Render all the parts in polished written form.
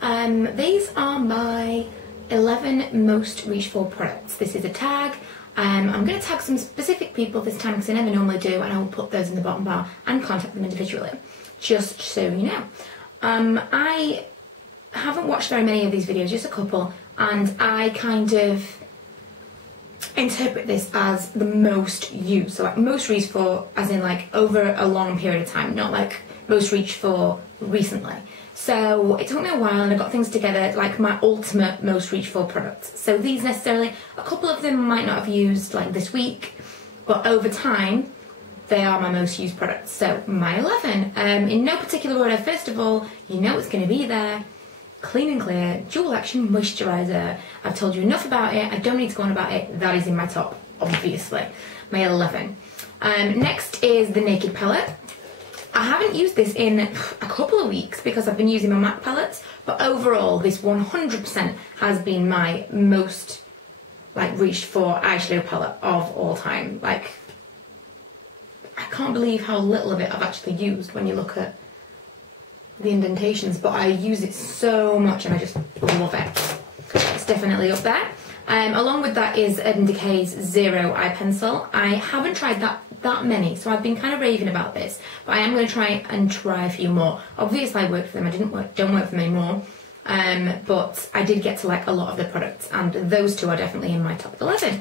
this. These are my 11 most reached for products. This is a tag. I'm going to tag some specific people this time because I never normally do, and I will put those in the bottom bar and contact them individually, just so you know. I haven't watched very many of these videos, just a couple, and I kind of interpret this as the most used, so like most reached for as in like over a long period of time, not like most reached for recently. So it took me a while and I got things together like my ultimate most reached for products. So these necessarily, a couple of them might not have used like this week, but over time they are my most used products. So my 11, in no particular order. First of all, you know it's going to be there. Clean and Clear Dual Action Moisturiser. I've told you enough about it, I don't need to go on about it. That is in my top, obviously. My 11. Next is the Naked Palette. I haven't used this in a couple of weeks because I've been using my MAC palettes, but overall this 100% has been my most like reached for eyeshadow palette of all time. Like, I can't believe how little of it I've actually used when you look at the indentations, but I use it so much and I just love it. It's definitely up there. Along with that is Urban Decay's Zero Eye Pencil. I haven't tried that many, so I've been kind of raving about this, but I am going to try a few more. Obviously I worked for them, don't work for them anymore, but I did get to like a lot of the products, and those two are definitely in my top 11.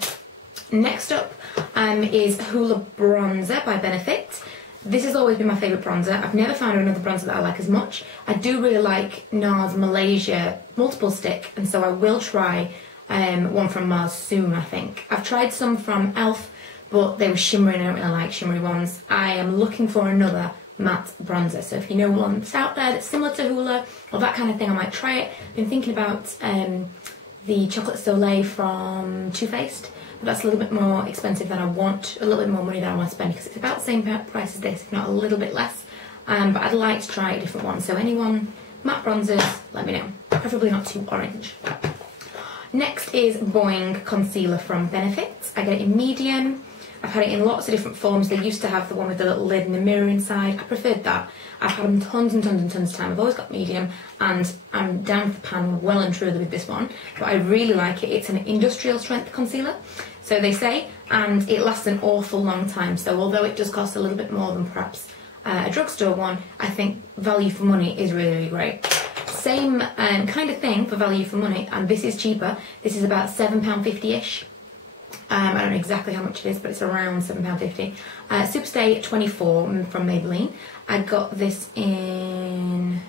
Next up is Hoola Bronzer by Benefit. This has always been my favourite bronzer. I've never found another bronzer that I like as much. I do really like NARS Malaysia Multiple Stick, and so I will try one from Mars soon, I think. I've tried some from e.l.f., but they were shimmery and I don't really like shimmery ones. I am looking for another matte bronzer, so if you know one that's out there that's similar to Hoola or that kind of thing, I might try it. I've been thinking about the Chocolate Soleil from Too Faced, but that's a little bit more expensive than I want, a little bit more money than I want to spend, because it's about the same price as this, if not a little bit less. But I'd like to try a different one, so anyone matte bronzers, let me know. Preferably not too orange. Next is Boing Concealer from Benefit. I get it in medium. I've had it in lots of different forms. They used to have the one with the little lid and the mirror inside. I preferred that. I've had them tons and tons and tons of time. I've always got medium, and I'm down with the pan well and truly with this one. But I really like it. It's an industrial strength concealer, so they say, and it lasts an awful long time. So although it does cost a little bit more than perhaps a drugstore one, I think value for money is really, really great. Same kind of thing for value for money, and this is cheaper. This is about £7.50-ish. I don't know exactly how much it is, but it's around £7.50. Superstay 24 from Maybelline. I got this in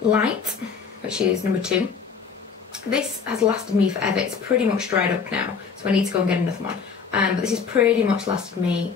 Light, which is number 2. This has lasted me forever. It's pretty much dried up now, so I need to go and get another one. But this has pretty much lasted me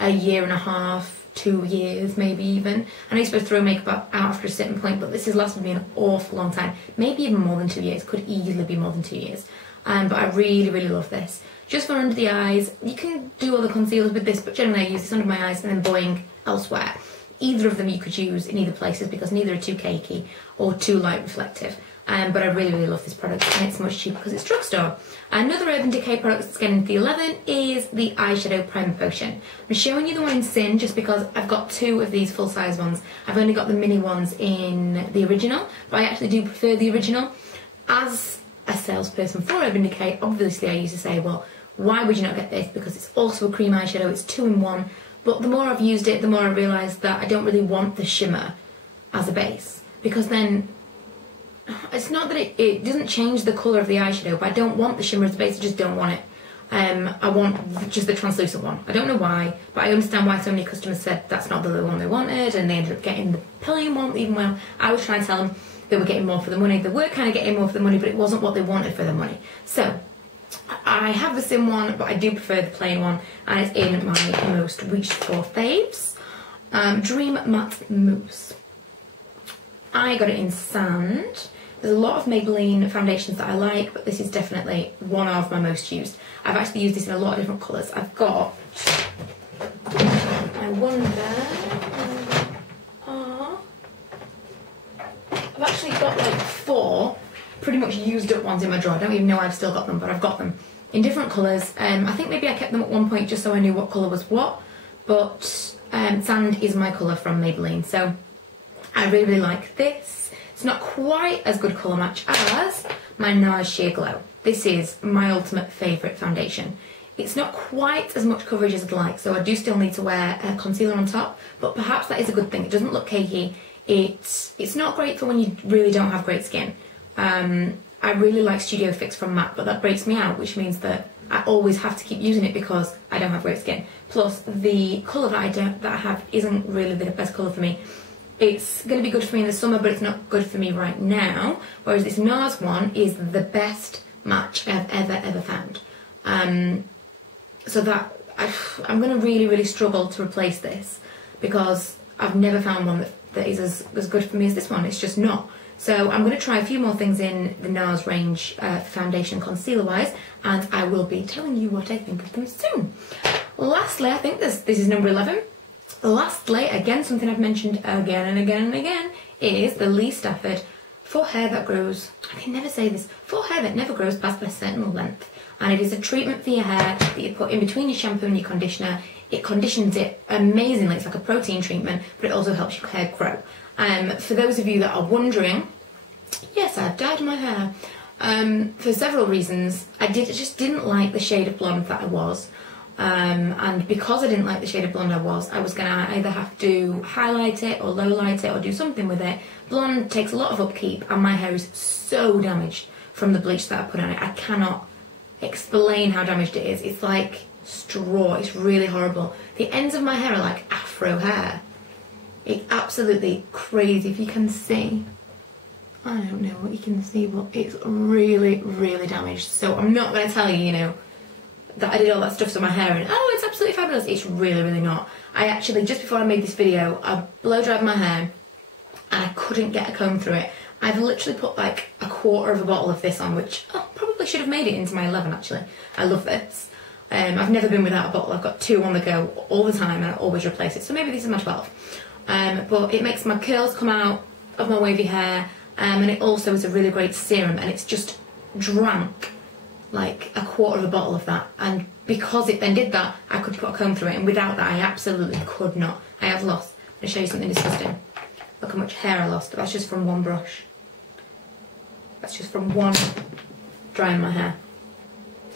a year and a half, 2 years, maybe even. I know you're supposed to throw makeup out after a certain point, but this has lasted me an awful long time. Maybe even more than 2 years. Could easily be more than 2 years. But I really, really love this. Just for under the eyes. You can do other concealers with this, but generally I use this under my eyes and then Boing elsewhere. Either of them you could use in either places because neither are too cakey or too light reflective. But I really, really love this product, and it's much cheaper because it's drugstore. Another Urban Decay product that's getting into the 11 is the Eyeshadow Primer Potion. I'm showing you the one in Sin just because I've got 2 of these full-size ones. I've only got the mini ones in the original, but I actually do prefer the original. As a salesperson for Urban Decay, obviously I used to say, well, why would you not get this? Because it's also a cream eyeshadow, it's 2 in 1. But the more I've used it, the more I realised that I don't really want the shimmer as a base, because then it's not that it doesn't change the colour of the eyeshadow, but I don't want the shimmer as the base, I just don't want it. I want just the translucent one. I don't know why, but I understand why so many customers said that's not the one they wanted, and they ended up getting the pillion one, even when I was trying to tell them they were getting more for the money. They were kind of getting more for the money, but it wasn't what they wanted for the money. So I have the Sim one, but I do prefer the plain one, and it's in my most reached for faves. Dream Matte Mousse. I got it in Sand. There's a lot of Maybelline foundations that I like, but this is definitely one of my most used. I've actually used this in a lot of different colours. I've got, I wonder, I've actually got like 4 pretty much used up ones in my drawer. I don't even know I've still got them, but I've got them in different colours. I think maybe I kept them at one point just so I knew what colour was what, but Sand is my colour from Maybelline, so I really, really like this. It's not quite as good colour match as my NARS Sheer Glow. This is my ultimate favourite foundation. It's not quite as much coverage as I'd like, so I do still need to wear a concealer on top, but perhaps that is a good thing. It doesn't look cakey. It's not great for when you really don't have great skin. I really like Studio Fix from MAC, but that breaks me out, which means that I always have to keep using it because I don't have great skin. Plus, the colour that I have isn't really the best colour for me. It's going to be good for me in the summer, but it's not good for me right now, whereas this NARS one is the best match I've ever found. So that I'm going to really, really struggle to replace this because I've never found one that is as good for me as this one. It's just not. So I'm going to try a few more things in the NARS range foundation concealer wise, and I will be telling you what I think of them soon. Lastly, I think this is number 11. Lastly, again, something I've mentioned again and again and again, is the Lee Stafford for hair that grows, I can never say this, for hair that never grows past a certain length. And it is a treatment for your hair that you put in between your shampoo and your conditioner. It conditions it amazingly, it's like a protein treatment, but it also helps your hair grow. For those of you that are wondering, yes, I've dyed my hair. For several reasons. I just didn't like the shade of blonde that I was. And because I didn't like the shade of blonde I was going to either have to highlight it or low light it or do something with it. Blonde takes a lot of upkeep and my hair is so damaged from the bleach that I put on it. I cannot explain how damaged it is. It's like straw. It's really horrible. The ends of my hair are like afro hair. It's absolutely crazy. If you can see, I don't know what you can see, but it's really, really damaged. So I'm not going to tell you, you know, that I did all that stuff to my hair and oh, it's absolutely fabulous. It's really, really not. I actually, just before I made this video, I blow dried my hair and I couldn't get a comb through it. I've literally put like a quarter of a bottle of this on, which probably should have made it into my 11 actually. I love this. I've never been without a bottle. I've got 2 on the go all the time and I always replace it. So maybe this is my 12. But it makes my curls come out of my wavy hair, and it also is a really great serum, and it's just drank like a quarter of a bottle of that, and because it then did that, I could put a comb through it, and without that I absolutely could not. I have lost, I'm going to show you something disgusting. Look how much hair I lost. That's just from one brush. That's just from one drying my hair.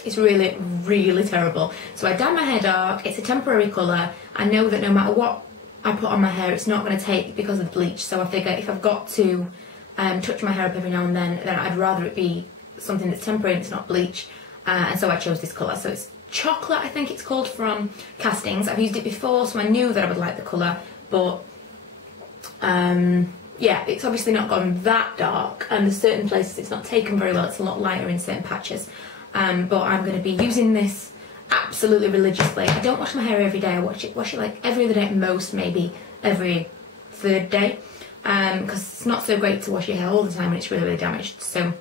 It's really, really terrible. So I dye my hair dark, it's a temporary colour. I know that no matter what I put on my hair, it's not going to take because of the bleach, so I figure if I've got to touch my hair up every now and then I'd rather it be something that's temporary and it's not bleach, and so I chose this colour. So it's chocolate, I think it's called, from Castings. I've used it before, so I knew that I would like the colour, but yeah, it's obviously not gone that dark, and there's certain places it's not taken very well. It's a lot lighter in certain patches, but I'm going to be using this absolutely religiously. I don't wash my hair every day. I wash it like every other day at most, maybe every 3rd day, because it's not so great to wash your hair all the time and it's really, really damaged. So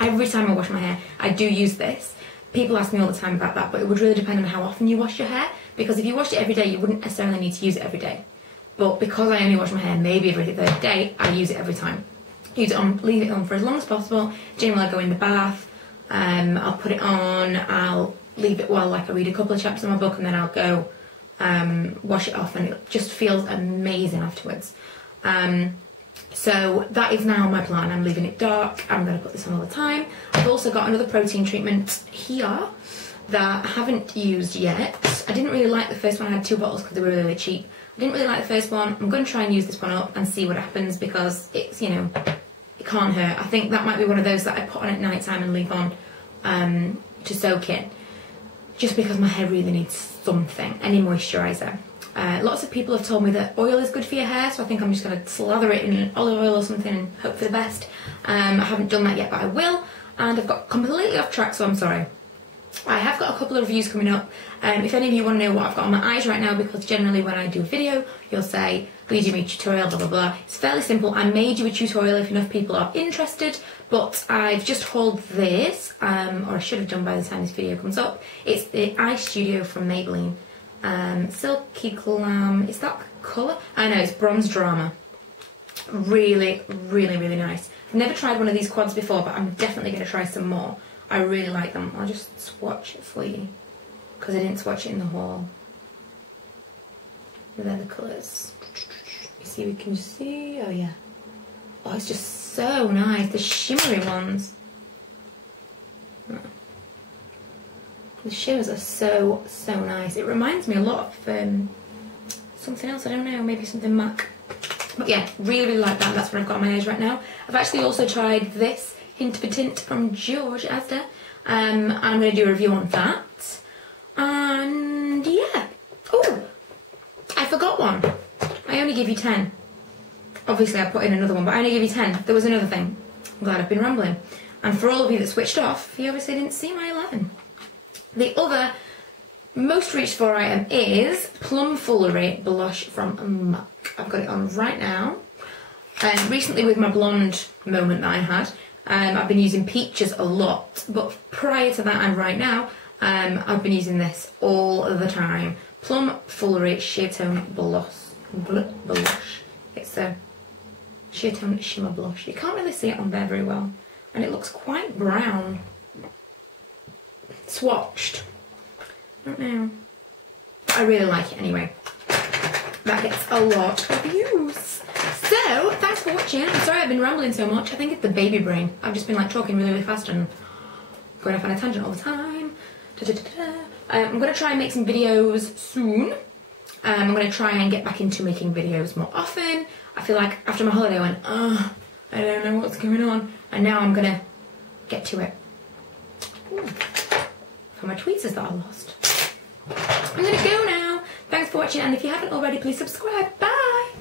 every time I wash my hair, I do use this. People ask me all the time about that, but it would really depend on how often you wash your hair, because if you washed it every day, you wouldn't necessarily need to use it every day. But because I only wash my hair maybe every 3rd day, I use it every time. Use it on, leave it on for as long as possible. Generally, I'll go in the bath, I'll put it on, I'll leave it while like I read a couple of chapters of my book, and then I'll go wash it off, and it just feels amazing afterwards. So that is now my plan. I'm leaving it dark. I'm going to put this on all the time. I've also got another protein treatment here that I haven't used yet. I didn't really like the first one. I had 2 bottles because they were really, really cheap. I didn't really like the first one. I'm going to try and use this one up and see what happens, because it's, you know, it can't hurt. I think that might be one of those that I put on at night time and leave on to soak in, just because my hair really needs something, any moisturiser. Lots of people have told me that oil is good for your hair, so I think I'm just going to slather it in olive oil or something and hope for the best. I haven't done that yet, but I will, and I've got completely off track, so I'm sorry. I have got a couple of reviews coming up. If any of you want to know what I've got on my eyes right now, because generally when I do a video, you'll say, please do me a tutorial, blah, blah, blah. It's fairly simple. I may do a tutorial if enough people are interested, but I've just hauled this, or I should have done by the time this video comes up. It's the Eye Studio from Maybelline. Silky Glam, is that colour? I know, it's Bronze Drama. Really, really, really nice. I've never tried one of these quads before, but I'm definitely going to try some more. I really like them. I'll just swatch it for you, because I didn't swatch it in the haul. They're the colours. It's see if we can see. Oh yeah. Oh, it's just so nice. The shimmery ones. The shimmers are so nice. It reminds me a lot of something else. I don't know. Maybe something MAC. But yeah, really like that. That's what I've got on my eyes right now. I've actually also tried this Hint for Tint from George Asda. I'm going to do a review on that. And yeah. Oh, I forgot one. I only give you 10. Obviously I put in another one, but I only give you 10. There was another thing. I'm glad I've been rambling. And for all of you that switched off, you obviously didn't see my 11. The other most reached for item is Plum Foolery Blush from MAC. I've got it on right now. Recently with my blonde moment that I had, I've been using Peaches a lot, but prior to that and right now, I've been using this all the time. Plum Foolery Sheer Tone Blush. It's a Sheer Tone Shimmer Blush. You can't really see it on there very well, and it looks quite brown. Swatched. I don't know. But I really like it anyway. That gets a lot of use. So, thanks for watching. I'm sorry I've been rambling so much. I think it's the baby brain. I've just been like talking really fast and going off on a tangent all the time. I'm going to try and make some videos soon. I'm going to try and get back into making videos more often. I feel like after my holiday I went, I don't know what's going on. And now I'm going to get to it. Ooh. For my tweezers that I lost. I'm going to go now. Thanks for watching, and if you haven't already, please subscribe. Bye!